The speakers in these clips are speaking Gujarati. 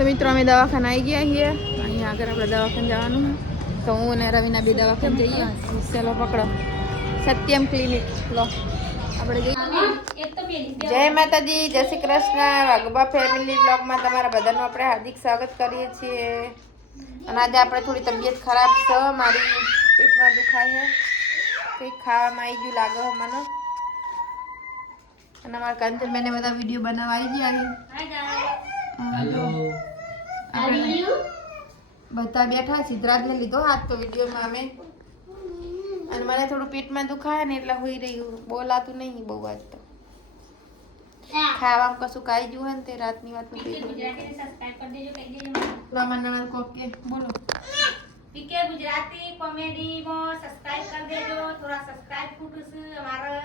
તો મિત્રો અમે દવાખાને આવી ગયા છીએ. અહીંયા આગળ આપણે દવાખાને જવાનું તો હું અને રવિના બે દવાખાને જઈએ. ચાલો પકડો. સત્યમ ક્લિનિક. લો. આપણે જય માતાજી, જય શ્રી કૃષ્ણ. વાઘબા ફેમિલી બ્લોગમાં તમારા બધાનું આપણે હાર્દિક સ્વાગત કરીએ છીએ. અને આજે આપણે થોડી તબિયત ખરાબ છે. મારી પેટમાં દુખાય છે. કંઈક ખાવામાં આવી ગયું લાગે મને. અને મારા અમારા કાંચનબેને બધા વીડિયો બનાવવા આવી ગયા છે આર યુ બધા બેઠા સિદ્ધરાજને લીધો હાથ તો વિડીયોમાં અમે. અને મને થોડું પેટમાં દુખાય ને એટલે હોઈ રહ્યું બોલાતું નહીં બહુ આજ તો. ખાવામાં કશું ખાઈ ગયું હોય ને તે રાતની વાતનું અમારા નણંદ કોક કે બોલો. પીકે ગુજરાતી કોમેડીમાં સબસ્ક્રાઇબ કરી દેજો થોડા સબસ્ક્રાઇબ ખૂટું છે અમારે.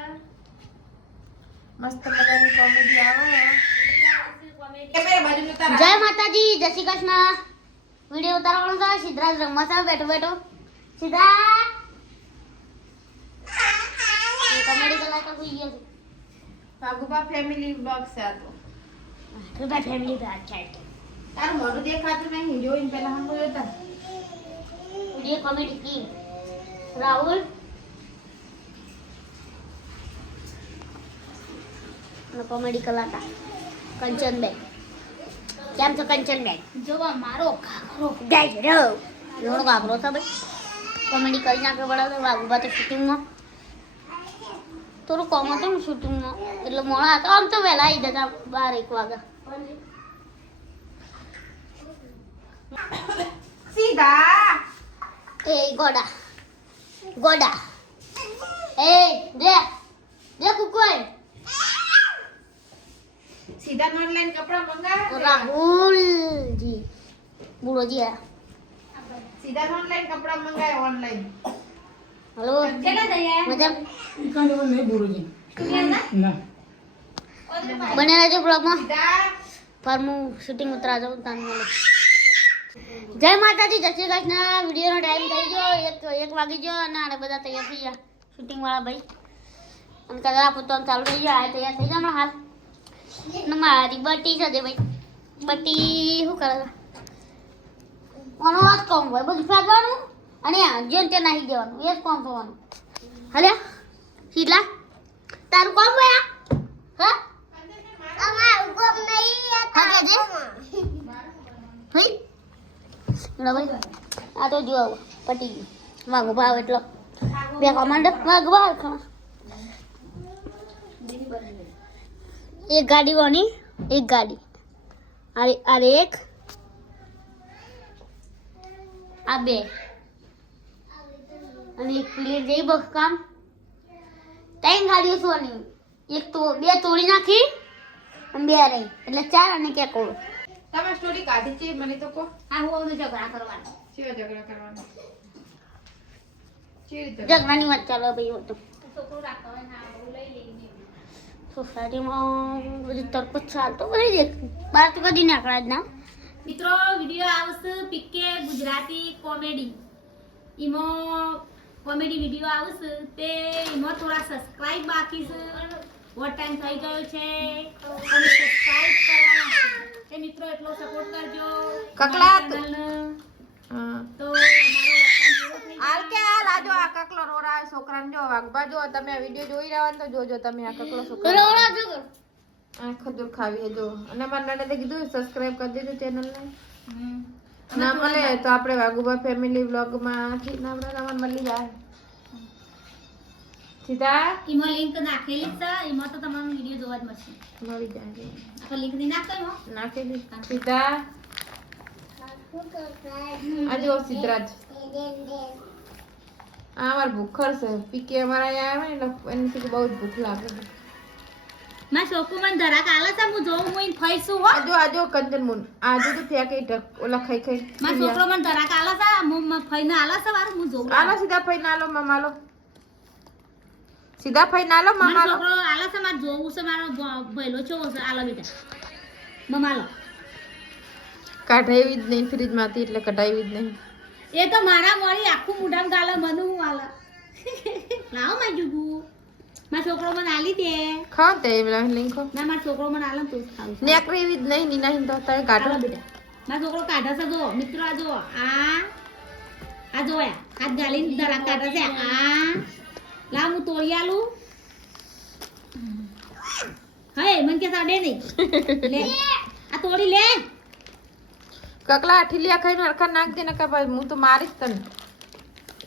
મસ્ત મજાની કોમેડી આવે. જય માતાજી જય શ્રી કૃષ્ણ. વીડિયો ઉતારવાનો છે સિદ્ધરાજ રમવા છે બેઠો. બેઠો સિદ્ધા કોમેડી કલાકાર કોઈ ગયો વાઘુબા ફેમિલી બ્લોગ છે આ તો. છે ફેમિલી પર અચ્છા તારું મોઢું દેખાતું નહીં જોઈને પેલા હમ બોલતા વીડિયો કોમેડી કી? રાહુલ? કોમેડી કલાકાર. કંચનબેન. કેમ છો કંચનબેન? જોવા મારો ઘાઘરો. જાય છે રો એવડો ઘાઘરો છે ભાઈ. કોમેડી કરી નાખે બરાબર વાઘુબા તો શૂટિંગમાં થોડું કોમ હતું ને શૂટિંગમાં એટલે મોડા હતા. આમ તો વહેલા આવી જતા બાર એક વાગે સીધા. એ ગોડા. ગોડા. એ દે દે કુકોય સીધા ઓનલાઈન કપડા મંગાવે રાહુલજી બુડોજી આયા સીધા ઓનલાઈન કપડા મંગાવે ઓનલાઈન હલો કેટલા થયા મજા કાંઈ એવું નહીં બોલું ના બને રહેજો બ્લોગમાં સીધા પર હું શૂટિંગ ઉતરા જાઉં તાન મળે જય માતાજી જય શ્રી કૃષ્ણ વિડીયોનો ટાઈમ થઈ ગયો એક એક વાગી ગયો અને આને બધા તૈયાર થઈ ગયા શૂટિંગ વાળા ભાઈ અને કદાચ પૂતવાનું ચાલુ થઈ ગયો આ તૈયાર થઈ ગયા હમણાં હાલ અને મારી બટી છે જે ભાઈ. બટી શું કરે છે? કોનો વાત કોમ હોય, બધું ફેંકવાનું અને જે તે નાખી દેવાનું, એ જ કોમ થવાનું. હલે? શીતલા? તારું કોમ હોય હા? અમારું ભાઈ. આ તો જો પટી ગયું. માગો ભાવ એટલો. બે કમાન્ડર માગો ભાવ એક ગાડી કોની એક ગાડી અરે અરે એક આ બે અને એક પેલી જઈ બસ કામ ત્રણ ગાડીઓ સોની એક તો બે તોડી નાખી અને બે રહી એટલે ચાર અને કેકોડો તમે સ્ટોરી કાઢી છે મને તો કહો. આ હું આવું ઝઘડા કરવાનો. કેવા ઝઘડા કરવાનો? ઝઘડાની વાત ચાલો ભાઈ હું તો. છોકરો રાખવા હોય ને લઈ લઈને સોસાયટીમાં બધું તરકો ચાલતો બધી દેખ બહાર તો કદી નીકળ્યા જ ના. મિત્રો વીડિયો આવશે પીકે ગુજરાતી કોમેડી. એમાં કોમેડી વીડિયો આવશે. તે એમાં થોડા સબસ્ક્રાઇબ બાકી છે. વોટ ટાઈમ થઈ ગયો છે? અને સબસ્ક્રાઇબ કરવાના છે. તે મિત્રો એટલો સપોર્ટ કરજો. હા. તો મારો watch time પૂરો થઈ હાલ કે હાલ આ જો આ કકલો રોરા છોકરાને જો વાગબા જો તમે આ વિડિયો જોઈ રહ્યા હોય તો જોજો તમે આ કકલો છોકરો રોરા જો આંખો દૂર ખાવી જો. અને મારા નણંદે કીધું સબસ્ક્રાઇબ કરી દેજો ચેનલ ને. ના મળે તો આપણે વાગુબા ફેમિલી વ્લોગમાંથી ના તમને મળી જાય. સીધા? ઈમો લિંક નાખેલી છે એમાં તો તમારો વીડિયો જોવા જ મળશે. મળી જાય. આપણે લિંકની નાખતો નાખેલી. સીધા? આ જો સિદ્ધરાજ આ અમાર ભૂખર છે પીકે અમારા અહીંયા આવે ને એટલે એની બહુ જ ભૂખ લાગે છે. માં શોકુ મન ધરાક કાલે છે હું જોઉં હું ફઈશું હો. આજો આજો કંદન મુન. આજો તો ફેંકે ઢક ઓલા ખાઈ ખાઈ માં છોકરો મન ધરા કાલે છે હું ફઈને આલે છે વાર હું જોઉં. આલો સીધા ફઈ નાલો મમાલો સીધા ફઈ આલો મારો મમાલો છોકરો આલે છે મારે જોવું છે મારો ભઈલો ચેવો છે આલો બેટા મમાલો કાઢાવી જ નહીં ફ્રીજમાંથી એટલે કઢાવી જ નહીં. એ તો મારા મળી આખું મુઢામ ગાલે મને હું આલે. લાવો માં જુગું. મારો છોકરો મને આલી દે. ખા તે પેલા લિંકો ના મારો છોકરો મને આલે તો જ ખાવું. નેકરી એવી જ નહીં ની નહીં તો તારે કાઢો. બેટા. મારો છોકરો કાઢે છે જો. મિત્રો આ જો. આ આ જોયા હાથ ગાલીને દરા કાઢે છે. આ લાવ હું તોડી આલું. હે મન કે સાડે નહીં. લે. આ તોડી લે. કકલા ઠીલિયા ખાઈને હરખા નાખ દે નકા કે ભાઈ હું તો મારીશ તને.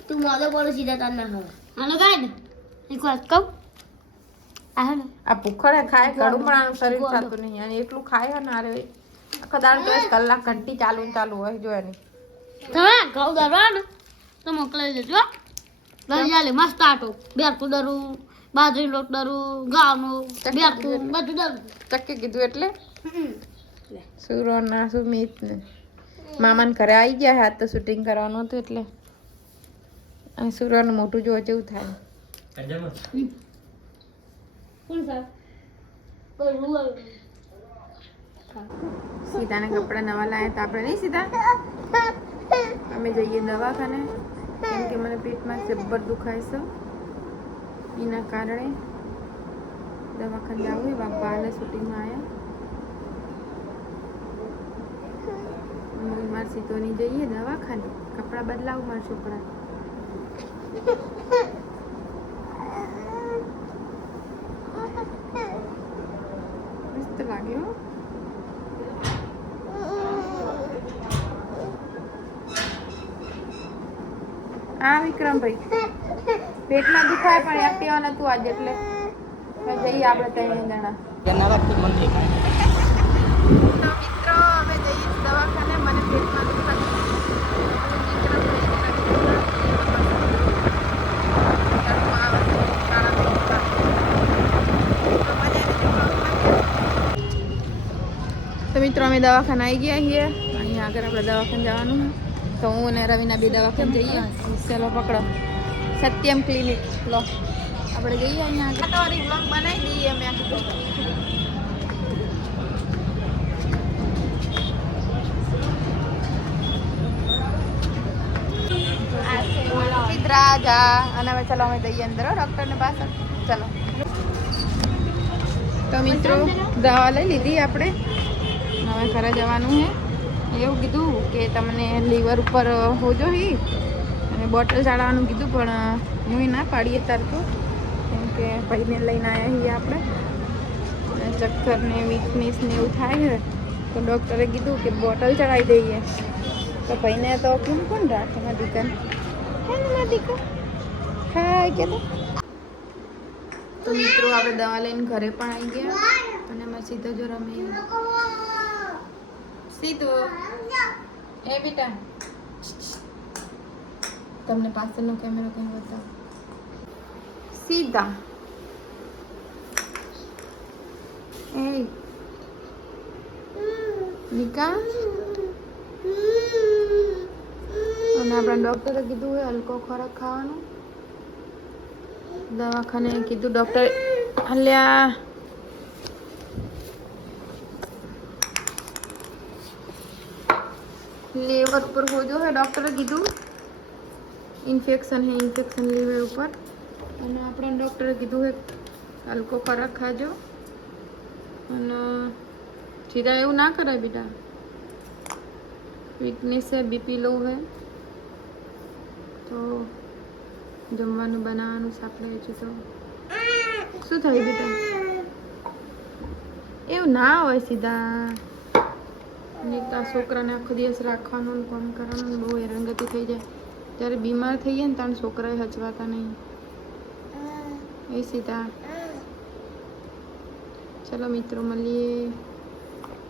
તું મોદો બોલો સીધા તાર ના હવે ગાય ને? એક વાત કહું? આ હેલો આ ભૂખડે ખાય ઘણું પણ આનું શરીર થતું નહીં. અને એટલું ખાય હે ને આરે આખો દાડો ચોવીસ કલાક ઘંટી ચાલુ ને ચાલુ હોય જો એની. તમે ઘઉં દરવા ને તો મોકલાવી દેજો ચાલે મસ્ત આટો. બેરકું દરું બાજરી લોટ દરું ગાવનું બેરકું બધું દરું. ચક્કી કીધું એટલે? સુરો ના સુમિત ને. મામાને ઘરે આવી ગયા હાથ તો શૂટિંગ કરવાનું હતું એટલે. અને સૂર્યનું મોટું જોવા જેવું થાય. સીતાને કપડા નવા લાયા તો આપણે નહીં સીધા અમે જઈએ દવાખાને. કેમ કે મને પેટમાં જબ્બર દુખાય છે. એના કારણે દવાખાને જવું એ બાપા હાલે શૂટિંગમાં આવ્યા મારા સીતોની જઈએ દવાખાને. કપડાં બદલાવ મારા પણ. મસ્ત લાગ્યો હા. વિક્રમભાઈ. પેટમાં દુખાય પણ એક્ટિવા નતું આજે એટલે. જઈએ આપણે ત્રણ જણા. તો મિત્રો અમે જઈએ છીએ દવાખાને મને પેટમાં દુખાય તો મિત્રો અમે દવાખાને આવી ગયા છીએ અહીંયા આગળ આપણે દવાખાને જવાનું છે તો હું અને રવિના બે દવાખાને જઈએ ચલો પકડો સત્યમ ક્લિનિક લો આપણે જઈએ અહીંયા આગળ તમારી બ્લોગ બનાવી દઈએ અમે આખી રાજા અને હવે ચાલો અમે જઈએ અંદર ડૉક્ટરને પાસે. ચાલો. તો મિત્રો, દવા લઈ લીધી આપણે. હવે ઘરે જવાનું છે. એવું કીધું કે તમને લીવર ઉપર હોજો હી. અને બોટલ ચડાવવાનું કીધું, પણ હું ના પાડીએ તાર તો. કેમ કે ભાઈને લઈને આવ્યા છીએ આપણે. અને ચક્કર ને વીકનેસ ને એવું થાય છે. તો ડૉક્ટરે કીધું કે બોટલ ચડાવી દઈએ. તો ભાઈને તો કેમ કોણ રાખે મારી દીકરા હાય કે તો. મિત્રો આપણે દવા લઈને ઘરે પણ આવી ગયા અને અમે સીધો જો રમી સીધો? એ બેટા. તમને પાછળનો કેમેરો કંઈ બતાવો. સીધા. એ નિકા? અને આપણા ડૉક્ટરે કીધું હોય, હલકો ખોરાક ખાવાનો. દવાખાને કીધું ડૉક્ટર હલ્યા લેવર ઉપર हो जो है ડૉક્ટરે કીધું ઇન્ફેક્શન હે ઇન્ફેક્શન લીવર ઉપર અને આપણા ડૉક્ટરે કીધું હે હલકો ખોરાક ખાજો અને સીધા એવું ના કરાય બેટા વીકનેસ છે બીપી લો હે તો જમવાનું બનાવવાનું છે તો. શું થયું બેટા? એવું ના હોય સીધા. ને તો છોકરાને આખો દિવસ રાખવાનું કામ કરવાનું બહુ હેરાનગતિ થઈ જાય. જ્યારે બીમાર થઈ ગયા ને ત્યારે છોકરાએ હચવાતા નહીં. એ સીધા. ચલો મિત્રો, મળીએ.